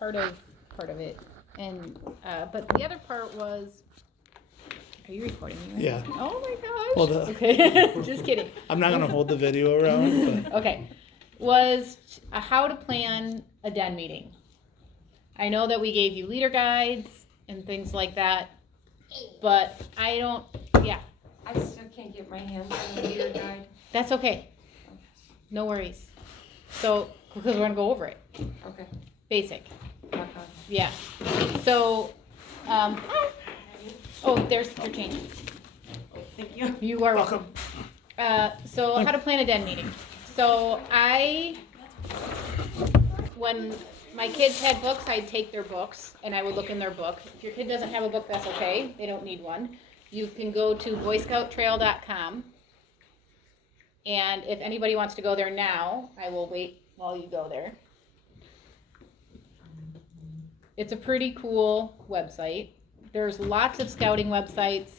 part of it. And, but the other part was, are you recording me? Right? Yeah. Oh my gosh. Well, Okay, just kidding. I'm not gonna hold the video around, but Okay, was how to plan a den meeting. I know that we gave you leader guides and things like that, but I don't, yeah, I still can't get my hands on the leader guide. that's okay. No worries. So, because we're gonna go over it. Okay. Basic. Knock on. Yeah. So, oh, there's your change. Thank you. You are welcome. So how to plan a den meeting. So when my kids had books, I'd take their books and I would look in their book. If your kid doesn't have a book, that's okay. They don't need one. You can go to boyscouttrail.com. And if anybody wants to go there now, I will wait while you go there. It's a pretty cool website. There's lots of scouting websites.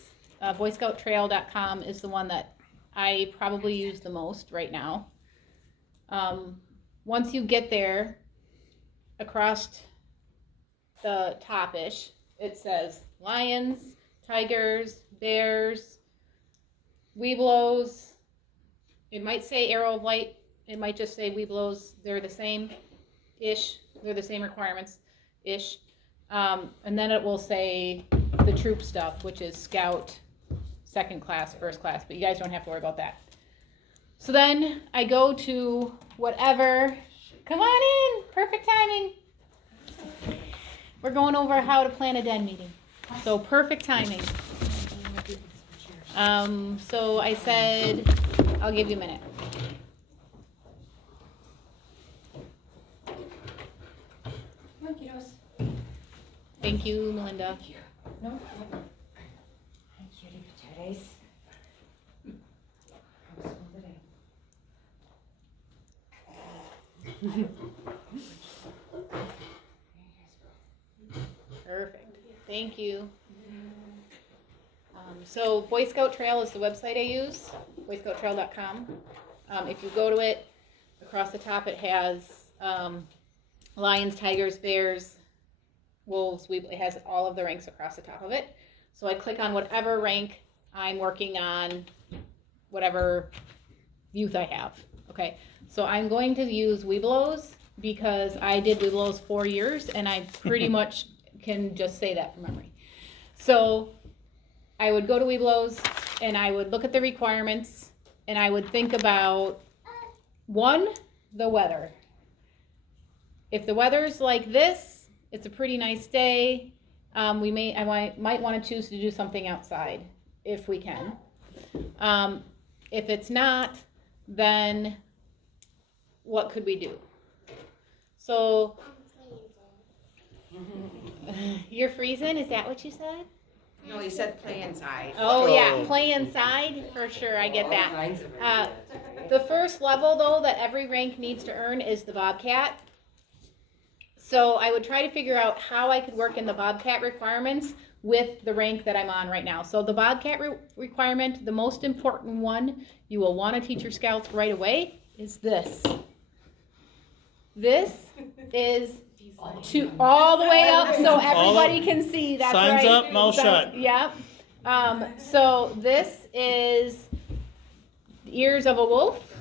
Boyscouttrail.com is the one that I probably use the most right now. Once you get there, across the top-ish, it says lions, tigers, bears, Webelos. It might say Arrow of Light. It might just say Webelos. They're the same-ish. They're the same requirements-ish. And then it will say the troop stuff, which is Scout, second class, first class, but you guys don't have to worry about that. So then I go to whatever, come on in, perfect timing. We're going over how to plan a den meeting. So perfect timing. So I said, I'll give you a minute. Come on, kiddos. Thank you, Melinda. No. Hi, cutie patooties. How was school today? Perfect. Thank you. So Boy Scout Trail is the website I use, boyscouttrail.com. If you go to it, across the top it has lions, tigers, bears, wolves. It has all of the ranks across the top of it. So I click on whatever rank I'm working on, whatever youth I have. Okay, so I'm going to use Webelos because I did Webelos 4 years and I pretty much can just say that from memory. So I would go to Webelos and I would look at the requirements and I would think about, one, the weather. If the weather's like this, it's a pretty nice day. I might want to choose to do something outside if we can. If it's not, then what could we do? So, you're freezing? Is that what you said? No, he said play inside. Oh yeah, play inside, for sure, I get All that. kinds of The first level though that every rank needs to earn is the Bobcat. So I would try to figure out how I could work in the Bobcat requirements with the rank that I'm on right now. So the Bobcat requirement, the most important one you will want to teach your scouts right away is this. This is to all the way up so everybody can see. That's signs right. up, mouth shut. Yep. So this is the ears of a wolf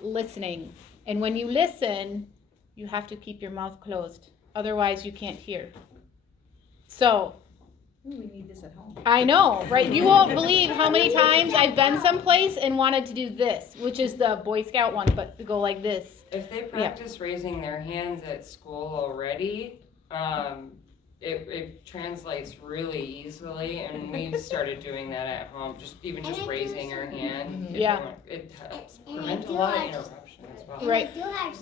listening. And when you listen, you have to keep your mouth closed. Otherwise, you can't hear. So, We need this at home. I know, right? You won't believe how many times I've been someplace and wanted to do this, which is the Boy Scout one, but to go like this. If they practice raising their hands at school already, it translates really easily, and we've started doing that at home. Just raising our hand. Yeah. It helps prevent a lot of interruption as well. Right.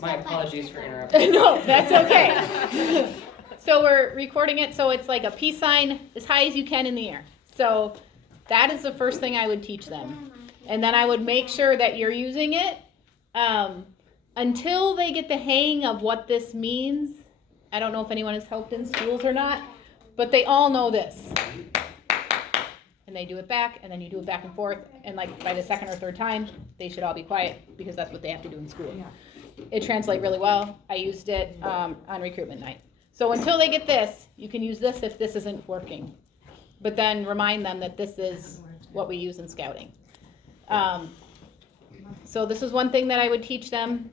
My apologies for interrupting. No, that's okay. So we're recording it, so it's like a peace sign as high as you can in the air. So that is the first thing I would teach them. And then I would make sure that you're using it until they get the hang of what this means. I don't know if anyone has helped in schools or not, but they all know this. And they do it back, and then you do it back and forth, and like by the second or third time, they should all be quiet because that's what they have to do in school. It translates really well. I used it on recruitment night. So until they get this, you can use this if this isn't working. But then remind them that this is what we use in scouting. So this is one thing that I would teach them.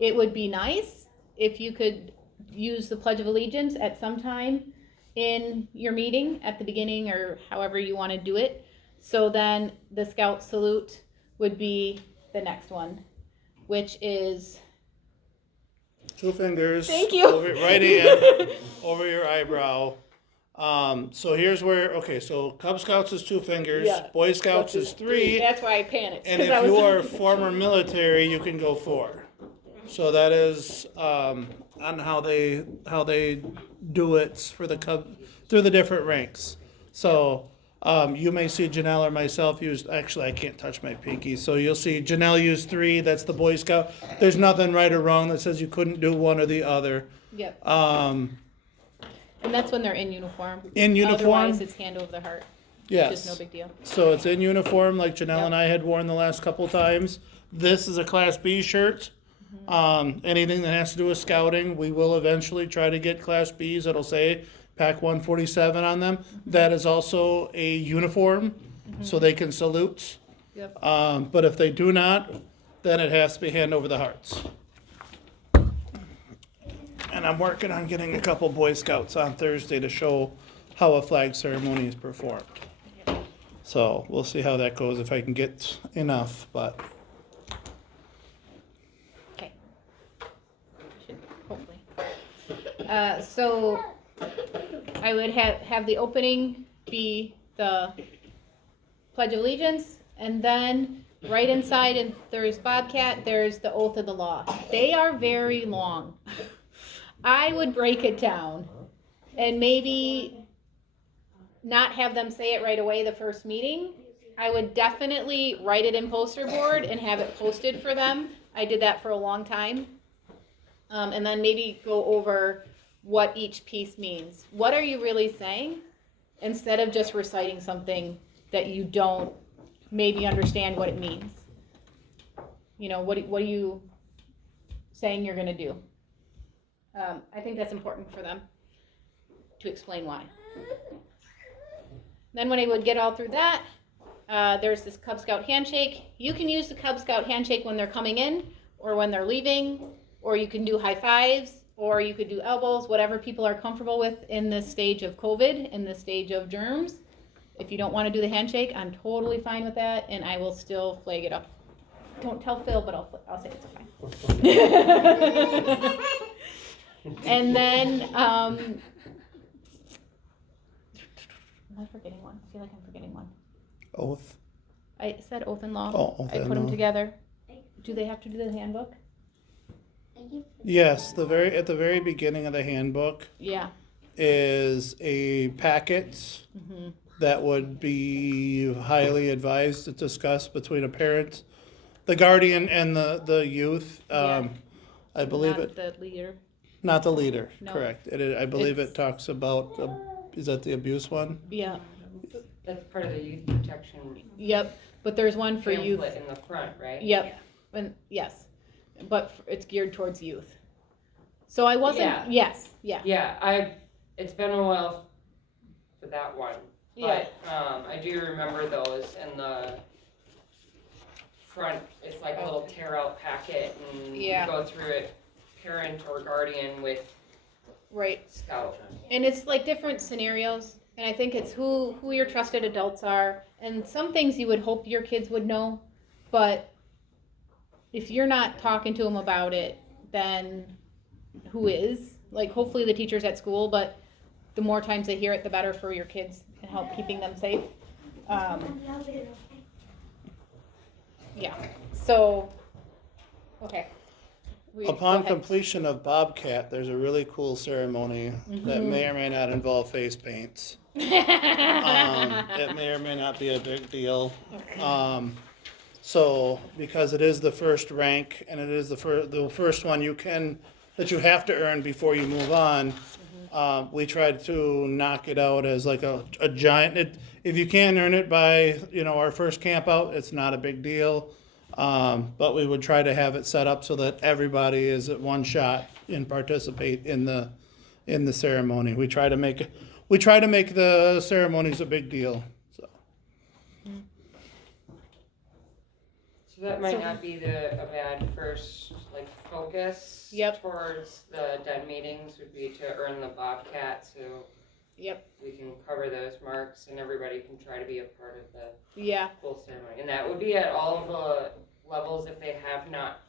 It would be nice if you could use the Pledge of Allegiance at some time in your meeting at the beginning or however you want to do it. So then the Scout salute would be the next one, which is 2 fingers. Thank you. Over, right hand, over your eyebrow. So here's where, okay, so Cub Scouts is 2 fingers, Yeah. Boy Scouts is 3, That's why I panicked. and if you are former military, you can go 4. So that is on how they do it for the Cub through the different ranks. So you may see Janelle or myself use. Actually, I can't touch my pinky, so you'll see Janelle use 3. That's the Boy Scout. There's nothing right or wrong that says you couldn't do one or the other. Yep. In And that's when they're in uniform. uniform. Otherwise, it's hand over the heart. Yes. Which is no big deal. So it's in uniform, like Janelle Yep. and I had worn the last couple times. This is a Class B shirt. Anything that has to do with scouting, we will eventually try to get Class Bs that'll say Pack 147 on them. That is also a uniform, so they can salute. Yep. But if they do not, then it has to be hand over the hearts. And I'm working on getting a couple Boy Scouts on Thursday to show how a flag ceremony is performed. So we'll see how that goes, if I can get enough, but Okay. Should, hopefully. So I would have the opening be the Pledge of Allegiance, and then right inside, and there's Bobcat, there's the Oath of the Law. They are very long. I would break it down and maybe not have them say it right away the first meeting. I would definitely write it in poster board and have it posted for them. I did that for a long time. And then maybe go over what each piece means. What are you really saying? Instead of just reciting something that you don't maybe understand what it means. You know, what are you saying you're going to do? I think that's important for them to explain why. Then when I would get all through that, there's this Cub Scout handshake. You can use the Cub Scout handshake when they're coming in or when they're leaving, or you can do high fives, or you could do elbows, whatever people are comfortable with in this stage of COVID, in this stage of germs. If you don't want to do the handshake, I'm totally fine with that, and I will still flag it up. Don't tell Phil, but I'll say it's fine. And then, am I forgetting one? I feel like I'm forgetting one. oath. I said oath and law. Oh, oath I and put them law. together. Do they have to do the handbook? Yes, at the very beginning of the handbook Yeah. is a packet that would be highly advised to discuss between a parent, the guardian, and the youth. Yeah. I believe Not it, the leader. not the leader. No. Correct. I believe It's- it talks about. Is that the abuse one? Yeah. That's part of the youth protection Yep. But there's one for youth. pamphlet in the front, right? Yep. And yes, but it's geared towards youth. So I wasn't. Yeah. Yes. Yeah. Yeah, it's been a while for that one. Yeah. But I do remember those, and the front, it's like a little tear out packet, and Yeah. you go through it, parent or guardian with Right. scout. And it's like different scenarios, and I think it's who your trusted adults are, and some things you would hope your kids would know, but if you're not talking to them about it, then who is? Like, hopefully the teachers at school, but the more times they hear it, the better for your kids and help keeping them safe. Yeah. So, okay. Upon go ahead. completion of Bobcat, there's a really cool ceremony that Mm-hmm. may or may not involve face paints. It may or may not be a big deal. So, because it is the first rank and it is the first one that you have to earn before you move on, we tried to knock it out as like a giant. If you can earn it by our first camp out, it's not a big deal. But we would try to have it set up so that everybody is at one shot and participate in the ceremony. We try to make the ceremonies a big deal. So So that might not be a bad first, like, focus. Yep. Towards the dead meetings would be to earn the Bobcat, so Yep. we can cover those marks and everybody can try to be a part of the Yeah. whole ceremony. And that would be at all the levels if they have not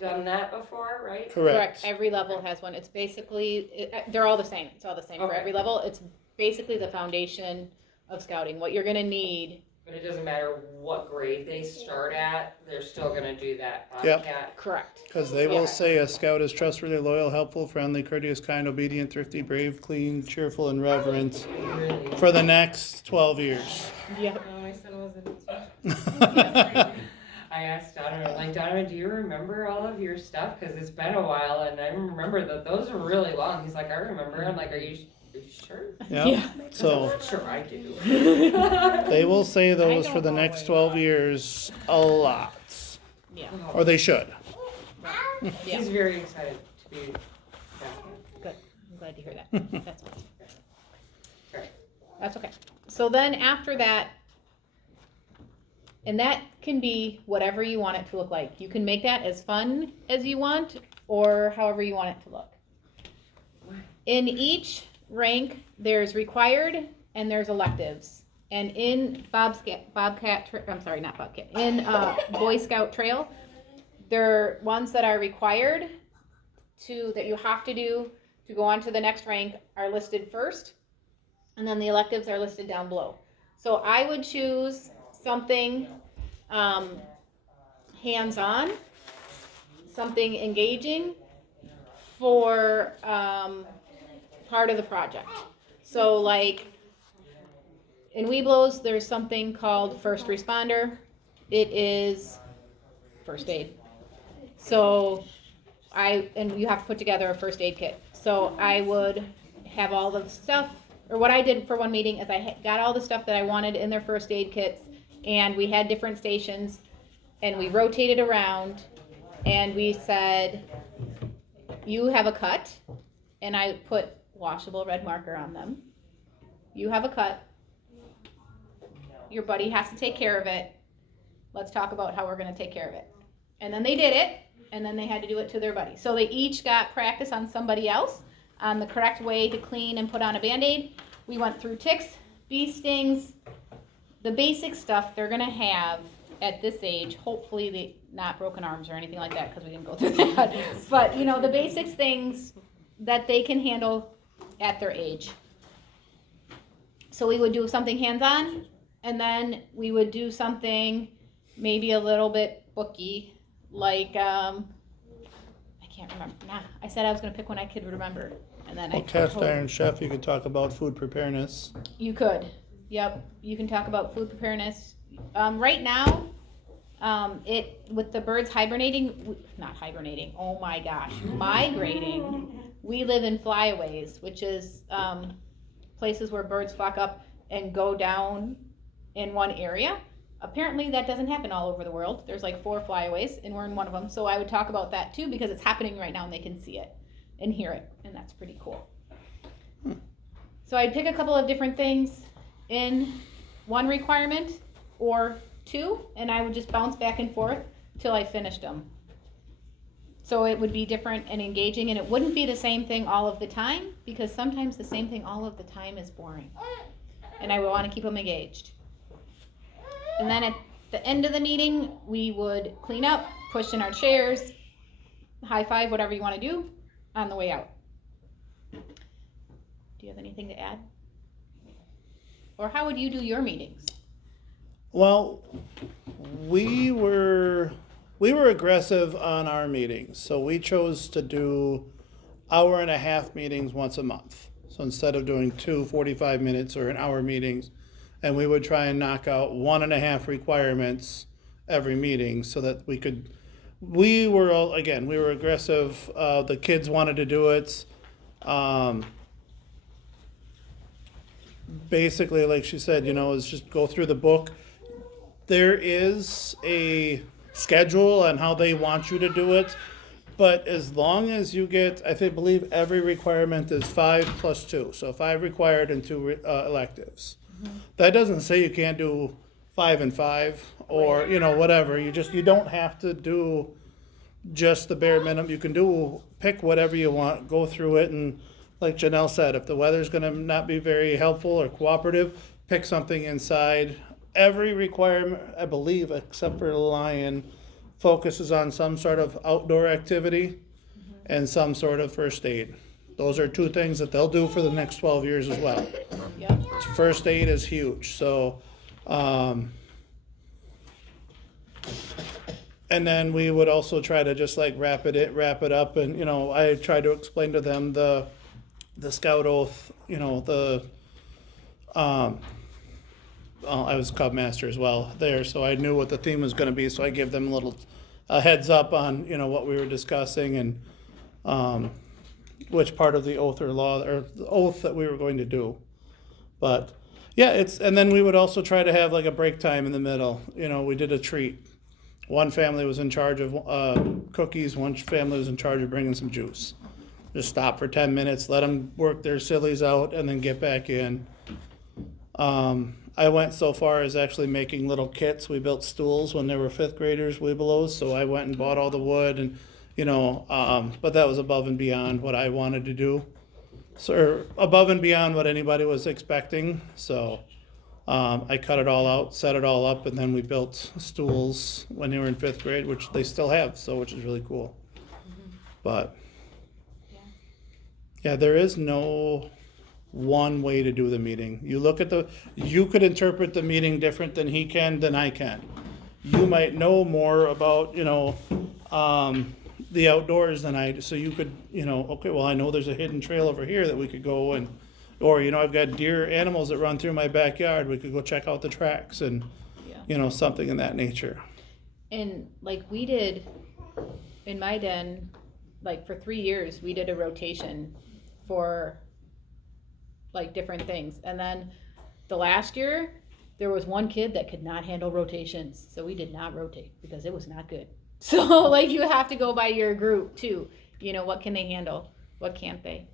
done that before, right? correct. Every level has one. It's basically, they're all the same. It's all the same for Okay. every level. It's basically the foundation of scouting. What you're gonna need. But it doesn't matter what grade they start at, they're still gonna do that Yep. Bobcat. Correct. Because they will Yeah. say a scout is trustworthy, loyal, helpful, friendly, courteous, kind, obedient, thrifty, brave, clean, cheerful, and reverent Really? for the next 12 years. Yep. No, my son wasn't. I asked Donovan, like, Donovan, do you remember all of your stuff? Because it's been a while, and I remember that those are really long. He's like, I remember. I'm like, are you sure? Yeah. So Sure, I do. they will say those I for the don't next always. 12 years a lot. Yeah. Or they should. Yeah. He's very excited to be back. Good. I'm glad to hear that. That's good. Sorry. That's okay. So then after that, and that can be whatever you want it to look like. You can make that as fun as you want or however you want it to look. In each rank, there's required and there's electives. And in in Boy Scout Trail, there are ones that are required that you have to do to go on to the next rank are listed first, and then the electives are listed down below. So I would choose something hands-on, something engaging for part of the project. So like in Weeblos, there's something called first responder. It is first aid. So and you have to put together a first aid kit. So I would have all the stuff, or what I did for one meeting is I got all the stuff that I wanted in their first aid kits, and we had different stations, and we rotated around, and we said, you have a cut, and I put washable red marker on them. You have a cut. Your buddy has to take care of it. Let's talk about how we're going to take care of it. And then they did it, and then they had to do it to their buddy. So they each got practice on somebody else on the correct way to clean and put on a Band-Aid. We went through ticks, bee stings, the basic stuff they're going to have at this age. Hopefully not broken arms or anything like that, because we didn't go through that. But, you know, the basic things that they can handle at their age. So we would do something hands-on, and then we would do something maybe a little bit booky, like, I can't remember. Nah, I said I was going to pick one I could remember. And then Well, Cast Iron Chef, you could talk about food preparedness. You could. Yep. You can talk about food preparedness. Right now, with the birds not hibernating, oh my gosh, migrating, we live in flyaways, which is places where birds flock up and go down in one area. Apparently that doesn't happen all over the world. There's like 4 flyaways, and we're in one of them. So I would talk about that too, because it's happening right now and they can see it and hear it, and that's pretty cool. So I'd pick a couple of different things in one requirement or 2, and I would just bounce back and forth till I finished them. So it would be different and engaging, and it wouldn't be the same thing all of the time, because sometimes the same thing all of the time is boring. And I would want to keep them engaged. And then at the end of the meeting, we would clean up, push in our chairs, high five, whatever you want to do, on the way out. Do you have anything to add? Or how would you do your meetings? Well, we were aggressive on our meetings, so we chose to do 1.5-hour meetings once a month. So instead of doing 2 45 minutes or an hour meetings, and we would try and knock out 1.5 requirements every meeting so that we were aggressive. The kids wanted to do it. Basically, like she said, is just go through the book. There is a schedule on how they want you to do it. but as long as you get, believe every requirement is 5 plus 2, so 5 required and 2 electives. That doesn't say you can't do 5 and 5, or, whatever, you don't have to do just the bare minimum. You can pick whatever you want, go through it, and like Janelle said, if the weather's gonna not be very helpful or cooperative, pick something inside. Every requirement, I believe, except for the Lion, focuses on some sort of outdoor activity and some sort of first aid. Those are 2 things that they'll do for the next 12 years as well. Yep. First aid is huge, so, and then we would also try to just like wrap it up, and, I try to explain to them the scout oath, I was Cub Master as well there, so I knew what the theme was gonna be, so I gave them a heads up on, what we were discussing, and, which part of the oath or law, or the oath that we were going to do. But, yeah, and then we would also try to have like a break time in the middle, we did a treat. One family was in charge of, cookies, one family was in charge of bringing some juice. Just stop for 10 minutes, let them work their sillies out, and then get back in. I went so far as actually making little kits. We built stools when they were 5th graders, Webelos, so I went and bought all the wood, and, but that was above and beyond what I wanted to do. So, above and beyond what anybody was expecting, so, I cut it all out, set it all up, and then we built stools when they were in 5th grade, which they still have, so, which is really cool. But, yeah, there is no one way to do the meeting. You could interpret the meeting different than he can, than I can. You might know more about, the outdoors than I do, so you could, okay, well, I know there's a hidden trail over here that we could go, and, or, I've got deer animals that run through my backyard, we could go check out the tracks, and, something in that nature. And like we did in my den, like for 3 years, we did a rotation for like different things. And then the last year, there was one kid that could not handle rotations. So we did not rotate because it was not good. So like you have to go by your group too. What can they handle? What can't they?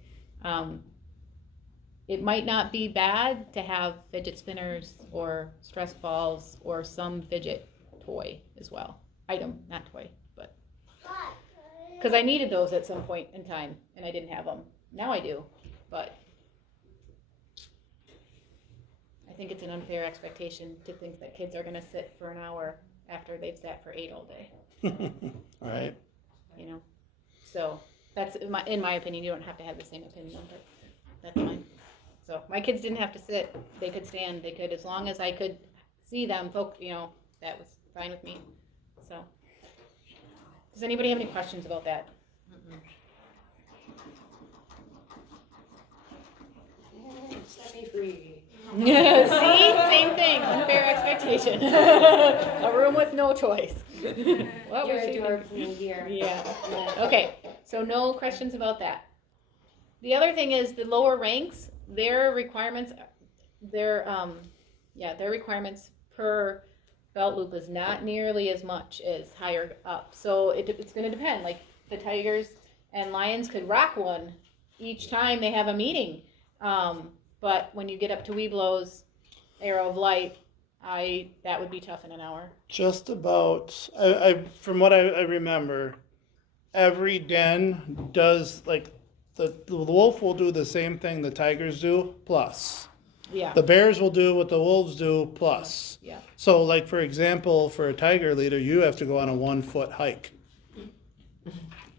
It might not be bad to have fidget spinners or stress balls or some fidget toy as well. Item, not toy, but. Because I needed those at some point in time and I didn't have them. Now I do, but. I think it's an unfair expectation to think that kids are going to sit for an hour after they've sat for 8 all day. Right. So that's in my opinion. You don't have to have the same opinion, but that's mine. So my kids didn't have to sit; they could stand. They could, as long as I could see them. That was fine with me. So, does anybody have any questions about that? Set me free. See, same thing. Unfair expectation. A room with no choice. What You're was she adorable here. Yeah. Okay. So no questions about that. The other thing is the lower ranks. Their requirements, their requirements per belt loop is not nearly as much as higher up. So it's going to depend. Like the Tigers and Lions could rock one each time they have a meeting. But when you get up to Webelos, Arrow of Light, that would be tough in an hour. Just about, from what I remember, every den does, like, the wolf will do the same thing the tigers do, plus. Yeah. The bears will do what the wolves do, plus. Yeah. So, like, for example, for a tiger leader, you have to go on a 1-foot hike.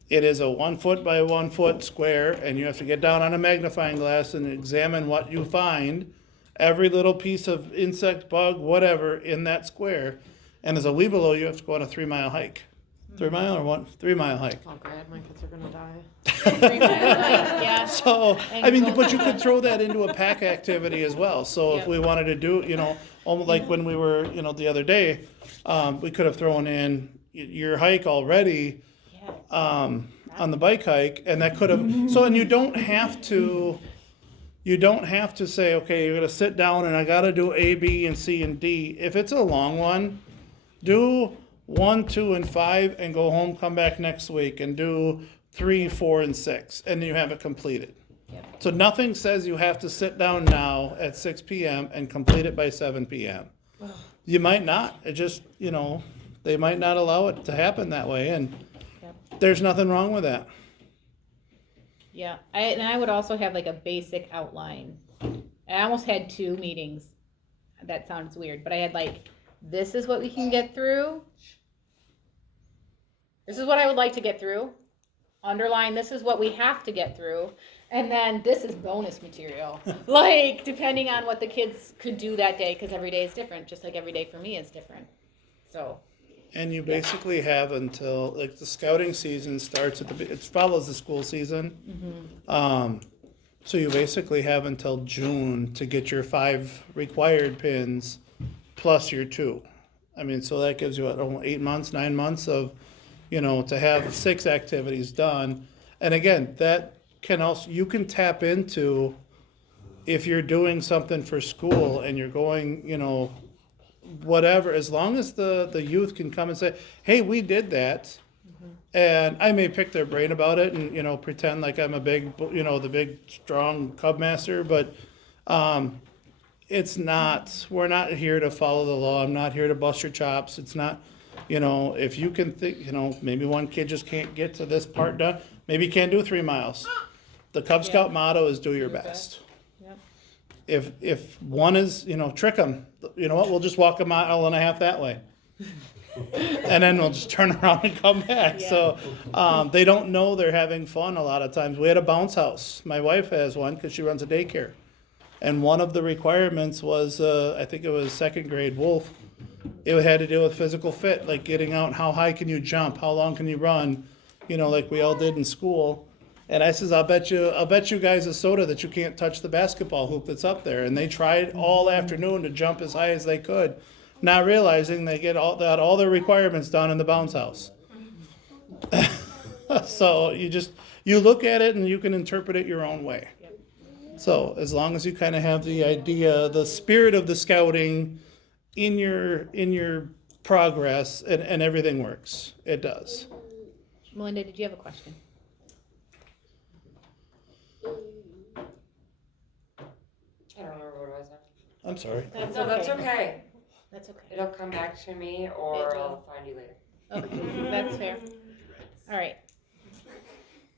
It is a 1 foot by 1 foot square, and you have to get down on a magnifying glass and examine what you find, every little piece of insect, bug, whatever, in that square. And as a Webelo, you have to go on a 3-mile hike. 3 mile or what? 3-mile hike. Oh, God, my kids are gonna die. 3 mile hike, yeah. So, I mean, but you could throw that into a pack activity as well. So if Yep. we wanted to do, almost like when we were, the other day, we could have thrown in your hike already, Yeah. on the bike hike, and that could have, and you don't have to say, okay, you're gonna sit down and I gotta do A, B, and C, and D. If it's a long one, do 1, 2, and 5 and go home, come back next week and do 3, 4, and 6, and then you have it completed. Yep. So nothing says you have to sit down now at 6 p.m. and complete it by 7 p.m. You might not. It just, they might not allow it to happen that way, and Yep. there's nothing wrong with that. Yeah, I would also have like a basic outline. I almost had 2 meetings. That sounds weird, but I had like, this is what we can get through. This is what I would like to get through. Underline, this is what we have to get through. And then this is bonus material. Like, depending on what the kids could do that day, because every day is different, just like every day for me is different. So, And you basically have until, like, the scouting season starts it follows the school season. So you basically have until June to get your 5 required pins plus your 2. I mean, so that gives you, 8 months, 9 months of, to have 6 activities done. And again, that can also, you can tap into, if you're doing something for school and you're going, whatever, as long as the youth can come and say, hey, we did that. And I may pick their brain about it and, pretend like I'm a big, the big, strong cub master, but it's not, we're not here to follow the law. I'm not here to bust your chops. It's not, if you can think, maybe one kid just can't get to this part done. Maybe you can't do 3 miles. The Cub Scout motto is do your best. Yep. If one is, trick them, you know what, we'll just walk a mile and a half that way. And then we'll just turn around and come back. Yeah. So they don't know they're having fun a lot of times. We had a bounce house. My wife has one because she runs a daycare. And one of the requirements was, I think it was 2nd grade Wolf. It had to do with physical fit, like getting out, how high can you jump, how long can you run, like we all did in school. And I says, I'll bet you guys a soda that you can't touch the basketball hoop that's up there. And they tried all afternoon to jump as high as they could, not realizing they got all their requirements done in the bounce house. So you look at it and you can interpret it your own way. So as long as you kind of have the idea, the spirit of the scouting in your progress, and everything works. It does. Melinda, did you have a question? I don't remember what it was. I'm sorry. No, that's okay. That's okay. It'll come back to me, or It will. I'll find you later. Okay, that's fair. All right.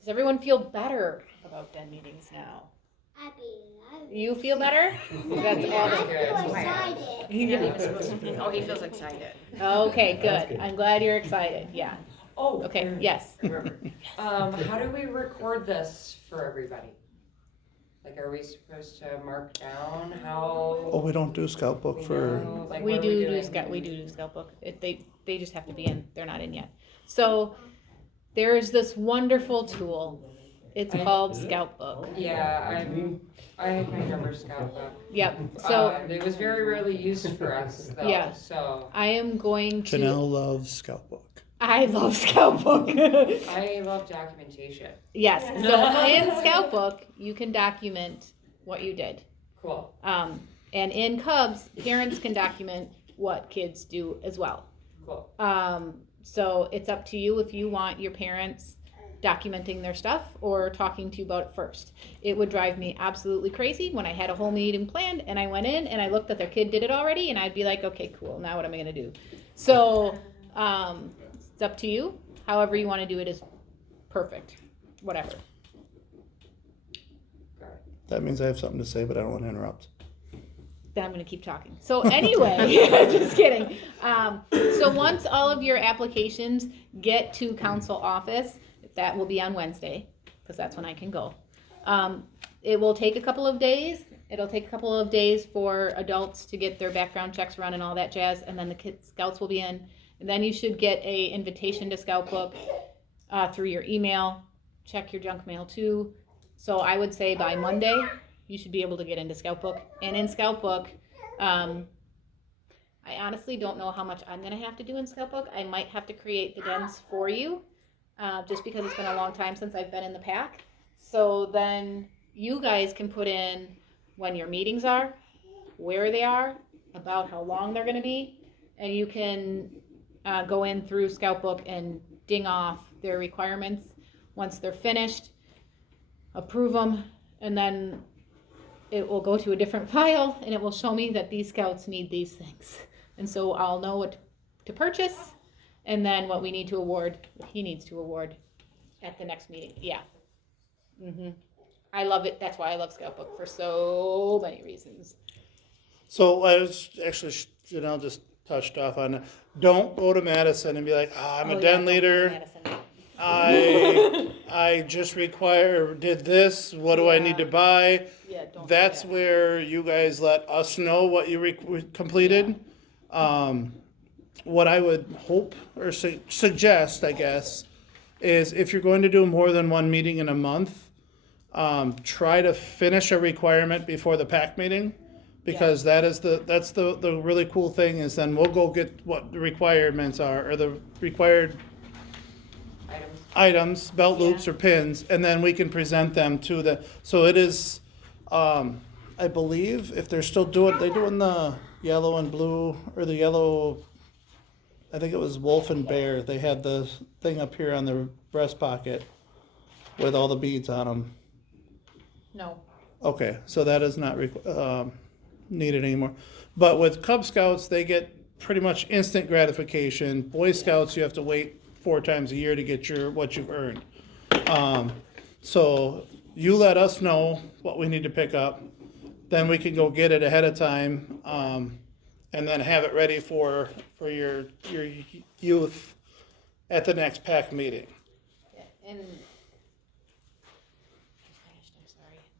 Does everyone feel better about den meetings now? You feel better? That's awesome. He feels excited. Okay, good. I'm glad you're excited. Yeah. Oh, Okay, yes. how do we record this for everybody? Like, are we supposed to mark down how? Oh, we don't do scout book for. Like, We what are do doing? scout, we do scout book. They just have to be in. They're not in yet. So there is this wonderful tool. It's called Scout Book. Yeah, I remember Scout Book. Yep. So It was very rarely used for us, though. Yeah. So I am going to. Janelle loves scout book. I love Scout Book. I love documentation. Yes. So in Scout Book, you can document what you did. Cool. And in Cubs, parents can document what kids do as well. Cool. So it's up to you if you want your parents documenting their stuff or talking to you about it first. It would drive me absolutely crazy when I had a whole meeting planned and I went in and I looked that their kid did it already and I'd be like, okay, cool, now what am I gonna do? So it's up to you. However you want to do it is perfect. Whatever. That means I have something to say, but I don't want to interrupt. Then I'm going to keep talking. So anyway, just kidding. So once all of your applications get to council office, that will be on Wednesday, because that's when I can go. It will take a couple of days. It'll take a couple of days for adults to get their background checks run and all that jazz, and then the scouts will be in. And then you should get a invitation to Scout Book through your email. Check your junk mail too. So I would say by Monday, you should be able to get into Scout Book. And in Scout Book, I honestly don't know how much I'm going to have to do in Scout Book. I might have to create the dens for you, just because it's been a long time since I've been in the pack. So then you guys can put in when your meetings are, where they are, about how long they're going to be, and you can go in through Scout Book and ding off their requirements. Once they're finished, approve them, and then it will go to a different file, and it will show me that these scouts need these things. And so I'll know what to purchase, and then what we need to award, what he needs to award at the next meeting. Yeah. I love it. That's why I love Scout Book for so many reasons. So I was actually, Janelle just touched off on it. Don't go to Madison and be like, I'm a den leader. I just did this. What do I need to buy? Yeah, don't. do That's that. where you guys let us know what you completed. What I would hope or suggest, I guess, is if you're going to do more than one meeting in a month, try to finish a requirement before the PAC meeting, because that's the really cool thing is then we'll go get what the requirements are, or the required items, belt loops or pins, and then we can present them to so it is, I believe, if they're still doing the yellow and blue, or the yellow, I think it was wolf and bear, they had the thing up here on the breast pocket with all the beads on them. No. Okay, so that is not needed anymore. But with Cub Scouts, they get pretty much instant gratification. Boy Scouts, you have to wait 4 times a year to get what you've earned. So you let us know what we need to pick up, then we can go get it ahead of time, and then have it ready for your youth at the next PAC meeting. And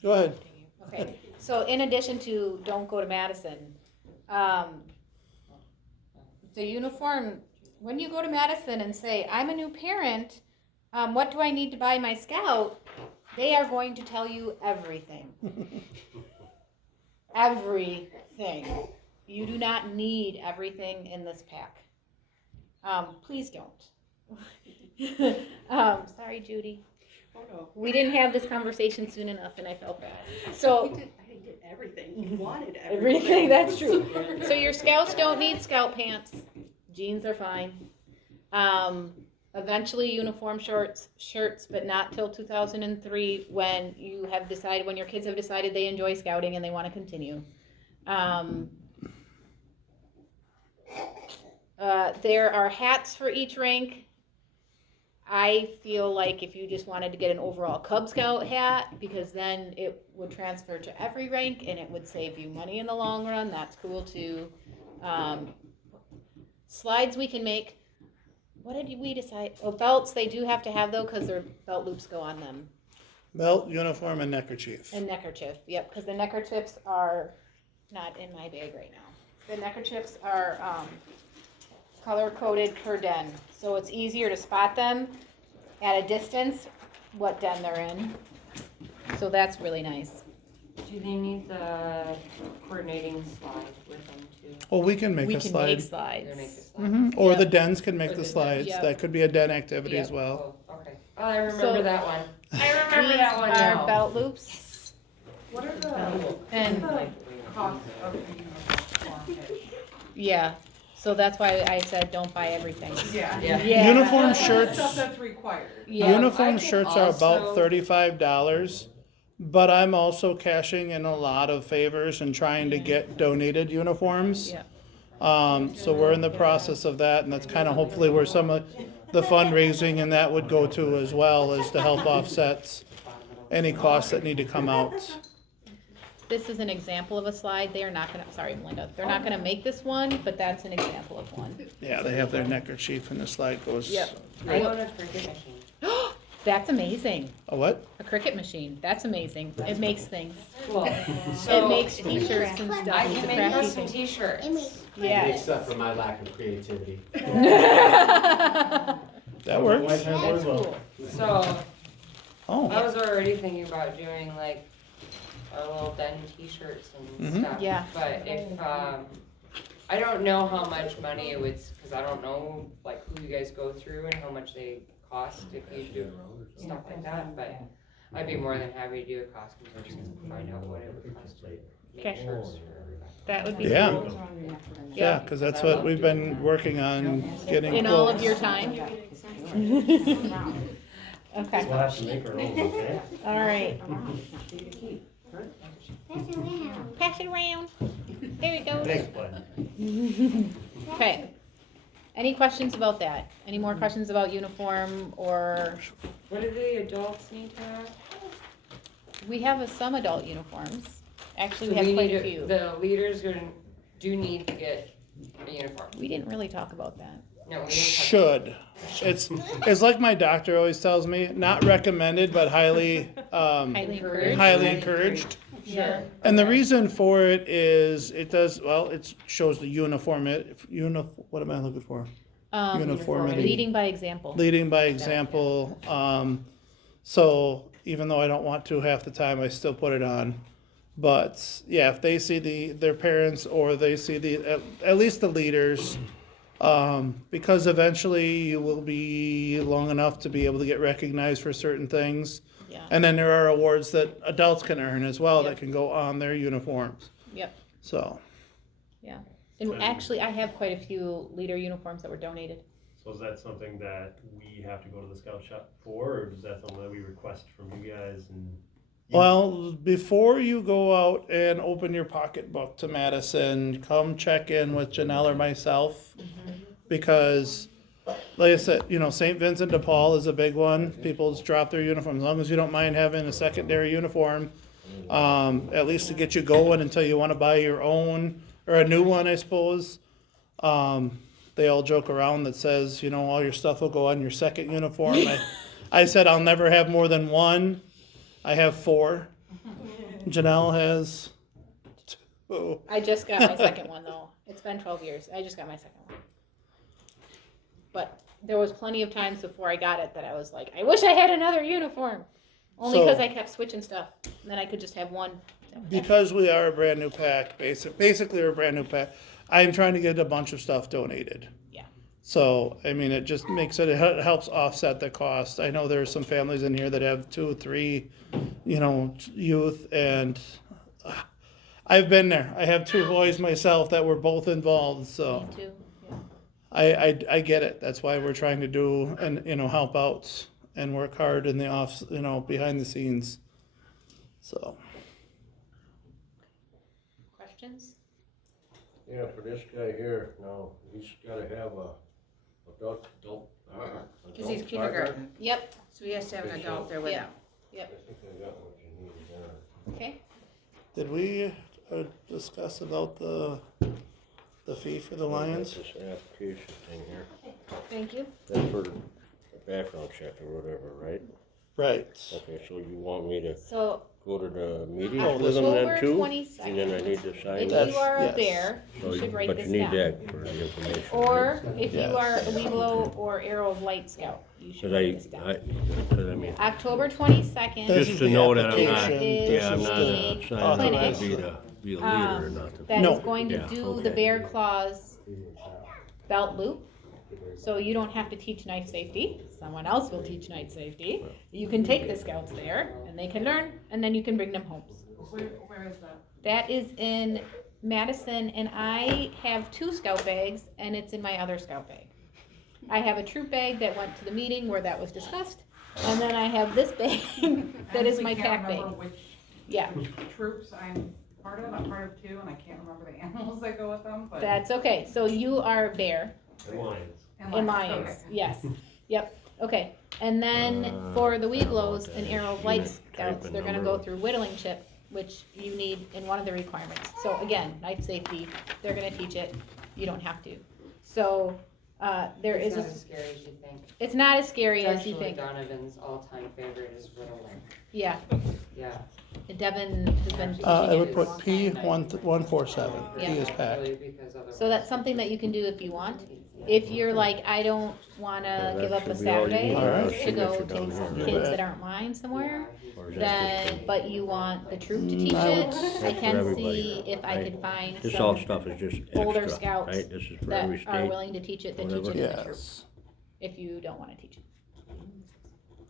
Go ahead. okay, so in addition to don't go to Madison, the uniform, when you go to Madison and say, I'm a new parent, what do I need to buy my Scout? They are going to tell you everything. Everything. You do not need everything in this pack. Please don't. Sorry, Judy. Oh, no. We didn't have this conversation soon enough, and I felt bad. I So didn't get everything. You wanted everything, that's true. So your Scouts don't need Scout pants. Jeans are fine. Eventually uniform shirts, but not till 2003 when your kids have decided they enjoy Scouting and they want to continue. There are hats for each rank. I feel like if you just wanted to get an overall Cub Scout hat, because then it would transfer to every rank and it would save you money in the long run, that's cool too. Slides we can make. What did we decide? Oh, belts, they do have to have though, because their belt loops go on them. Belt, uniform, and neckerchief. And neckerchief, yep, because the neckerchiefs are not in my bag right now. The neckerchiefs are color-coded per den, so it's easier to spot them at a distance what den they're in. So that's really nice. Do they need the coordinating slide with them too? Oh, we can make We a can slide. make They're slides. make a slide. Or Yep. the dens can make Or the the slides. Yep. That could be a den activity Yep. as well. Oh, okay. Oh, I remember So- that one. I remember that one These are now. belt loops, What are the and costs of the uniform? yeah, so that's why I said don't buy everything. Yeah. Yeah. Yeah. Uniform That's shirts. Stuff that's required. Yeah. Uniform I think shirts are about also- $35, but I'm also cashing in a lot of favors and trying to get donated uniforms. Yeah. So we're in the process of that, and that's kind of hopefully where some of the fundraising and that would go to as well, is to help offset any costs that need to come out. This is an example of a slide. They are not gonna, sorry, Melinda, they're not gonna make this one, but that's an example of one. Yeah, they have their neckerchief and the slide goes. Yep. I own a cricket machine. That's amazing. A what? A Cricut machine. That's amazing. It makes things. Cool. It So makes t-shirts and stuff. I It's can a make crafty custom thing. t-shirts. Yeah. Except for my lack of creativity. That works. That's cool. So Oh, I was already thinking about doing like our little den t-shirts and Mhm. stuff. Yeah. But if I don't know how much money it would, because I don't know like who you guys go through and how much they cost if you do stuff like that. But I'd be more than happy to do a cost comparison and find out what it would cost to Okay, shirts for everybody. that would be Yeah. cool. Yeah, because that's what we've been working on, getting In all of quotes. your time? Okay, We'll have to make our own, okay? all right. Pass it around. There it goes. Thanks, bud. Okay. Any questions about that? Any more questions about uniform or, What do the adults need to have? we have some adult uniforms. Actually, we So have we quite need a to- few. The leaders do need to get a uniform. We didn't really talk about that. No, we didn't. Should. It's like my doctor always tells me, not recommended, but highly, Highly encouraged. highly encouraged. Yeah. And the reason for it is, it shows the what am I looking for? Uniformity. Leading by example. Leading by example. So even though I don't want to half the time, I still put it on. But yeah, if they see their parents or they see at least the leaders, because eventually you will be long enough to be able to get recognized for certain things. Yeah. And then there are awards that adults can earn as well Yep. that can go on their uniforms. Yep. So, And actually, I have quite a few leader uniforms that were donated. So is that something that we have to go to the scout shop for, or is that something that we request from you guys and? well, before you go out and open your pocketbook to Madison, come check in with Janelle or myself. Because, like I said, St. Vincent de Paul is a big one. People just drop their uniform. As long as you don't mind having a secondary uniform, at least to get you going until you want to buy your own, or a new one, I suppose. They all joke around that says, all your stuff will go on your second uniform. I said I'll never have more than one. I have 4. Janelle has 2. I just got my second one though. It's been 12 years. I just got my second one. But there was plenty of times before I got it that I was like, I wish I had another uniform. Only So- because I kept switching stuff. And then I could just have one. Because we are a brand new pack, basically we're a brand new pack, I'm trying to get a bunch of stuff donated. Yeah. So, I mean, it just makes it helps offset the cost. I know there are some families in here that have 2 or 3, youth, and I've been there. I have 2 boys myself that were both involved, so Me too. Yeah. I get it. That's why we're trying to do and, help out and work hard in the behind the scenes. So. Questions? Yeah, for this guy here, now, he's gotta have a adult. Cause he's adult kindergarten, Yep. so he has to have an adult there with Yeah. him. I think I got what you need there. Okay. Did we discuss about the fee for the Lions? This application thing here, Thank you. that's for the background check or whatever, right? Right. Okay, so you want me to So go to the meeting Oh, with them then October too? 22nd. And then I need to sign if that? you are yes. there, So you should write but this you need down. that for the information. Or if Yes. you are a Weeblo or Arrow of Light Scout, you should Cause write this down. cause I mean, October 22nd. This just is to the know that I'm application. not, This yeah, I'm is not the signing up clinic. to be the leader or nothing. That No. is going to Yeah, do okay. the Bear Claws belt loop. So you don't have to teach knife safety. Someone else will teach knife safety. You can take the scouts there and they can learn and then you can bring them home. Where is that? That is in Madison and I have 2 scout bags and it's in my other scout bag. I have a troop bag that went to the meeting where that was discussed. And then I have this bag that is Honestly, my can't pack bag. remember which Yeah, troops I'm part of 2, and I can't remember the animals that go with them, but. that's okay. So you are Bear. And Lions. In Lions, Okay. yes. Yep, okay. And then for the Weeblos and Arrow of Light Scouts, they're gonna go through whittling chip, which you need in one of the requirements. So again, knife safety, they're gonna teach it, you don't have to. So, there It's is, not as scary as you think. it's not as scary It's as you actually think. Donovan's all-time favorite is whittling. Yeah, Yeah. Devin has been teaching I it would for a put long P time. 147. P Yeah. is pack. Really, because otherwise- So that's something that you can do if you want. If you're like, I don't wanna give up a Saturday Alright. to go Signature take down some here. kids that aren't mine somewhere, Or is that then, just but you want the troop to teach I would- it, I That's for can everybody, see if I right? could find This all some stuff is just older extra, scouts right? This is for that every are state. willing to teach it, that teach it whatever. in the troop, Yes. if you don't wanna teach it.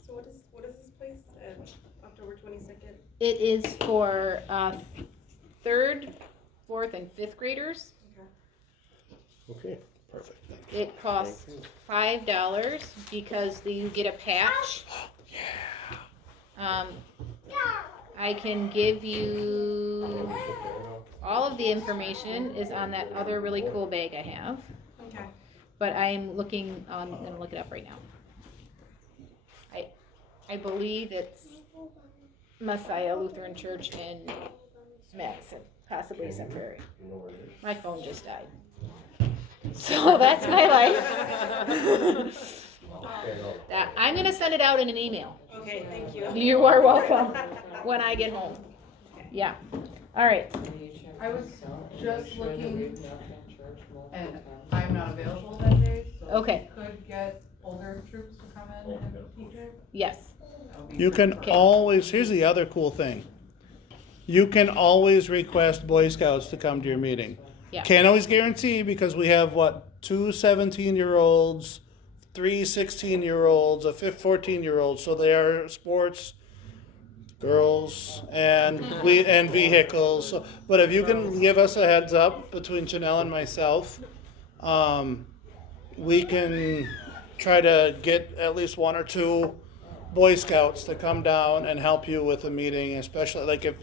So what is this place at October 22nd? It is for, 3rd, 4th, and 5th graders. Okay. Perfect. It costs $5 because you get a patch. I can give you all of the information is on that other really cool bag I have. Okay. But I'm looking, I'm gonna look it up right now. I believe it's Messiah Lutheran Church in Madison, possibly Century. You know where it is? My phone just died. So that's my life. I'm gonna send it out in an email. Okay, thank you. You are welcome when I get home. Yeah. All right. I was just looking, and I'm not available that day, so Okay. we could get older troops to come in and teach it. Yes. That would be You can Okay. always, here's the other cool thing. You can always request Boy Scouts to come to your meeting. Yeah. Can't always guarantee because we have two 17-year-olds, three 16-year-olds, a 14-year-old. So they are sports, girls, and vehicles. So, but if you can give us a heads up between Janelle and myself, we can try to get at least one or two Boy Scouts to come down and help you with the meeting, especially like if,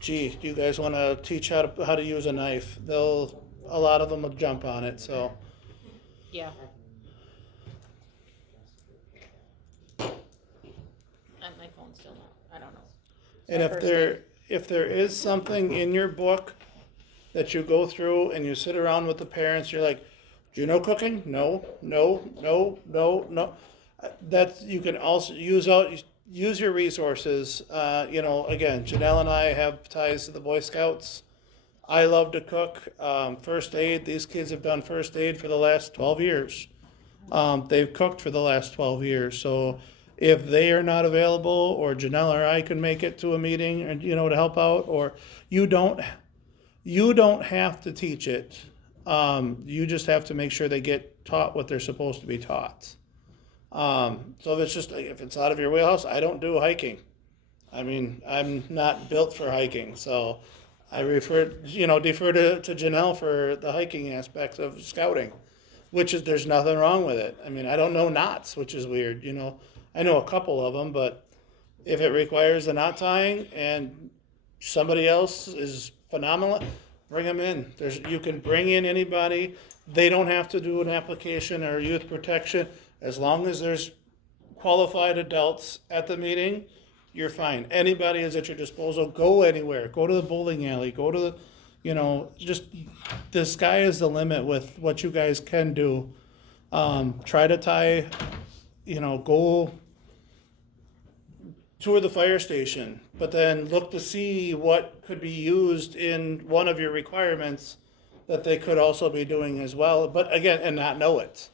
gee, you guys want to teach how to use a knife? A lot of them will jump on it. So Yeah. And my phone's still not. I don't know. and if there is something in your book that you go through and you sit around with the parents, you're like, do you know cooking? No. That's, you can also use your resources. Again, Janelle and I have ties to the Boy Scouts. I love to cook. First aid, these kids have done first aid for the last 12 years. They've cooked for the last 12 years. So if they are not available, or Janelle or I can make it to a meeting, and to help out, or you don't have to teach it. You just have to make sure they get taught what they're supposed to be taught. So if it's out of your wheelhouse, I don't do hiking. I mean, I'm not built for hiking, so I defer to Janelle for the hiking aspects of scouting, there's nothing wrong with it. I mean, I don't know knots, which is weird. I know a couple of them, but if it requires the knot tying and somebody else is phenomenal, bring them in. You can bring in anybody. They don't have to do an application or youth protection. As long as there's qualified adults at the meeting, you're fine. Anybody is at your disposal. Go anywhere. Go to the bowling alley. Go to just the sky is the limit with what you guys can do. Try to tie, go tour the fire station, but then look to see what could be used in one of your requirements that they could also be doing as well. But again, and not know it.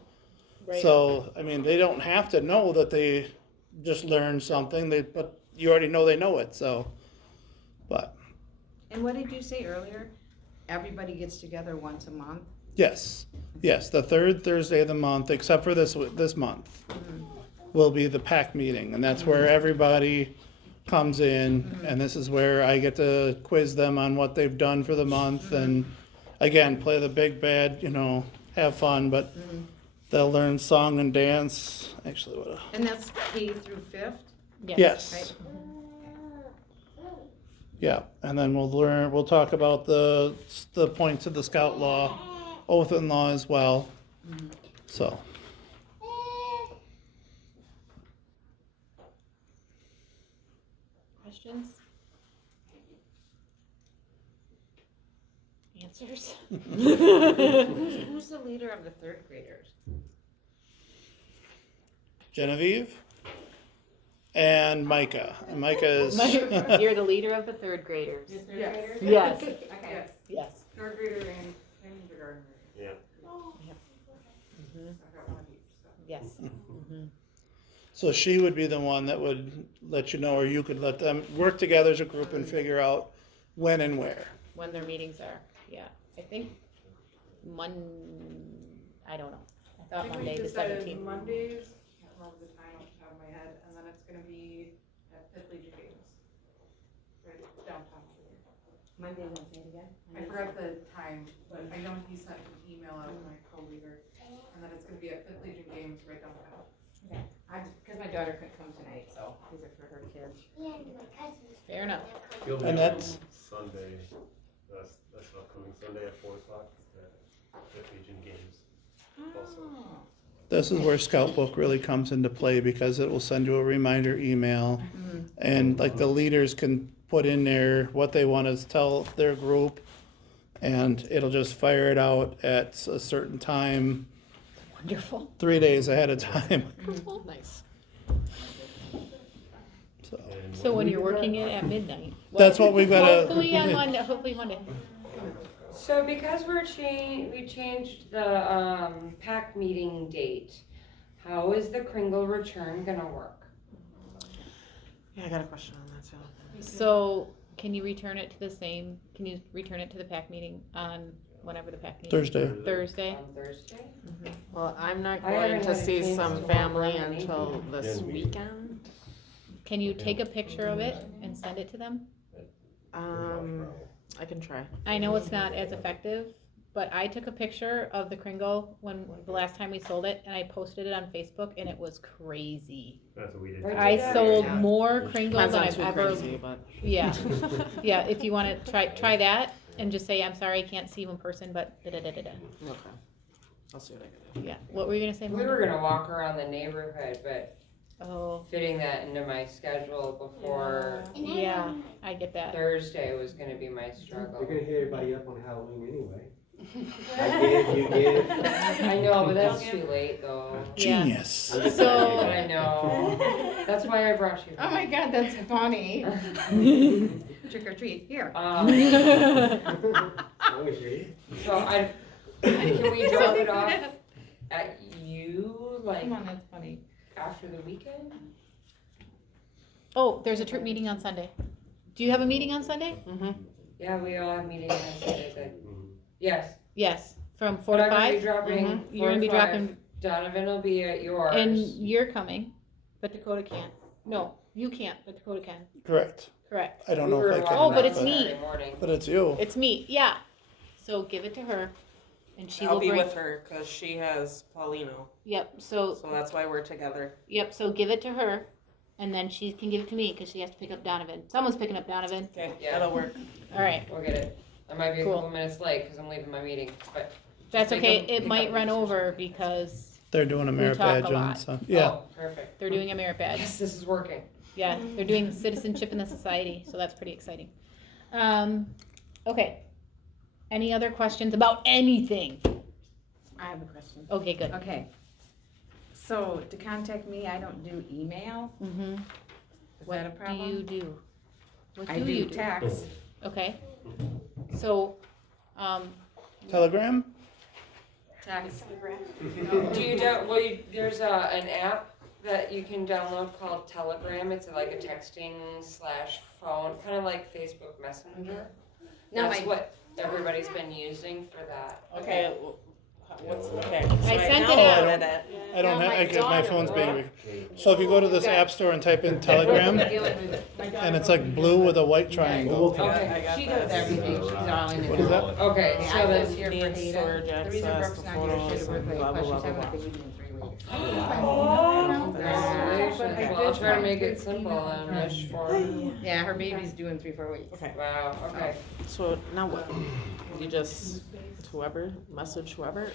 Right. So, I mean, they don't have to know that they just learned something, but you already know they know it, so, but, And what did you say earlier? Everybody gets together once a month? yes, the third Thursday of the month, except for this month, will be the PAC meeting, and that's where everybody comes in, and this is where I get to quiz them on what they've done for the month, and again, play the big bad, have fun, but they'll learn song and dance, actually, And that's K through 5th? yes. Right. Yeah, and then we'll talk about the points of the scout law, oath and law as well. So, Questions? Answers? Who's the leader of the 3rd graders? Genevieve and Micah. And Micah is You're the leader of the 3rd graders. Yes. Yes. Okay. Yes. Third grader and kindergarten. Yeah. I've got one of each, so. Yes. so she would be the one that would let you know, or you could let them work together as a group and figure out when and where. When their meetings are. Yeah. I think I don't know. I I thought think Monday we the decided 17th. Mondays, can't remember the time off the top of my head, and then it's gonna be at Fifth Legion Games. Right? downtown. Monday, Wednesday again? I forgot the time, but I know he sent an email out to my co-leader, and then it's gonna be at Fifth Legion Games right downtown. Cause my daughter couldn't come tonight, so these are for her kids. Fair enough. You'll be And on that's- Sunday, that's upcoming Sunday at 4 o'clock, at Fifth Legion Games. Also. This is where Scout Book really comes into play because it will send you a reminder email, and like the leaders can put in there what they want to tell their group, and it'll just fire it out at a certain time, Wonderful. 3 days ahead of time. Nice. So And So when you're working it at midnight. that's what we've got to. Hopefully on Monday, hopefully Monday. So because we changed the PAC meeting date, how is the Kringle return gonna work? Yeah, I got a question on that too. So can you return it to the PAC meeting on whenever the PAC meeting? Thursday. Thursday? On Thursday? Well, I'm not I haven't going to had a see chance some to walk family around until this Yeah. weekend. Can you take a picture of it and send it to them? I can try. I know it's not as effective, but I took a picture of the Kringle when the last time we sold it, and I posted it on Facebook, and it was crazy. That's what we did. Right. I sold Yeah. more Kringles Mine's than not I've too ever. crazy, but Yeah, yeah. If you want to try that, and just say, "I'm sorry, I can't see you in person," but da da da da da. okay. I'll see what I can do. Yeah. What were you gonna say? We Melinda? were gonna walk around the neighborhood, but Oh, fitting that into my schedule before yeah. I get that. Thursday was gonna be my struggle. You're gonna hit everybody up on Halloween anyway. I give, you give. I know, but that's too late though. Yeah. Genius. But So. I know. That's why I brought you. Oh my God, that's funny. Trick or treat, here. As long as you're here. So can we drop it off at you, like, Come on, that's funny. after the weekend? Oh, there's a troop meeting on Sunday. Do you have a meeting on Sunday? Mm-hmm. Yeah, we all have meetings on Sundays. Yes. Yes, from 4 But to I'm gonna be 5. dropping. Mhm. You're gonna be 4 to 5. dropping, Donovan will be at yours. and you're coming, but Dakota can't. No, you can't, but Dakota can. Correct. Correct. I don't We know were if I can. Oh, but walking it's on me. Saturday morning. But it's you. It's me. Yeah. So give it to her, and she I'll will be bring. with her because she has Paulino, Yep. So so that's why we're together. yep. So give it to her, and then she can give it to me because she has to pick up Donovan. Someone's picking up Donovan. Okay, Yeah. that'll work. All right. We'll get it. I might be a Cool. couple minutes late because I'm leaving my meeting, but. That's Pick okay. up- It pick might up run pieces. over because They're doing a We merit talk a badge on. lot. So yeah. Oh, perfect. they're doing a merit badge. Yes, this is working. Yeah, they're doing citizenship in the society, so that's pretty exciting. Okay. Any other questions about anything? I have a question. Okay, good. Okay. So to contact me, I don't do email? Mm-hmm. Is that a problem? What do you do? What I do do you do? text. Okay. So, Telegram. Text. Do you there's an app that you can download called Telegram. It's like a texting / phone, kind of like Facebook Messenger. No, That's my- what everybody's been using for that. Okay, well, what's, okay. I sent it downloaded out. it. I don't Now have. my My daughter phone's will. being. So if you go to this app store and type in Telegram, and it's like blue with a white triangle. Okay. I got She that. does everything, she's all in it. What is that? Okay, Yeah, so I then. was here for Need Hayden. storage The reason access Brooke's to not here, she photos had a and birthday, blah, plus blah, she's blah, having a blah. big meeting in 3 weeks. Oh, congratulations. Yeah. Well, I'll try to make it simple and wish for. Yeah, her baby's due in 3-4 weeks. Okay, Wow, okay. so now what? You just, whoever, message whoever?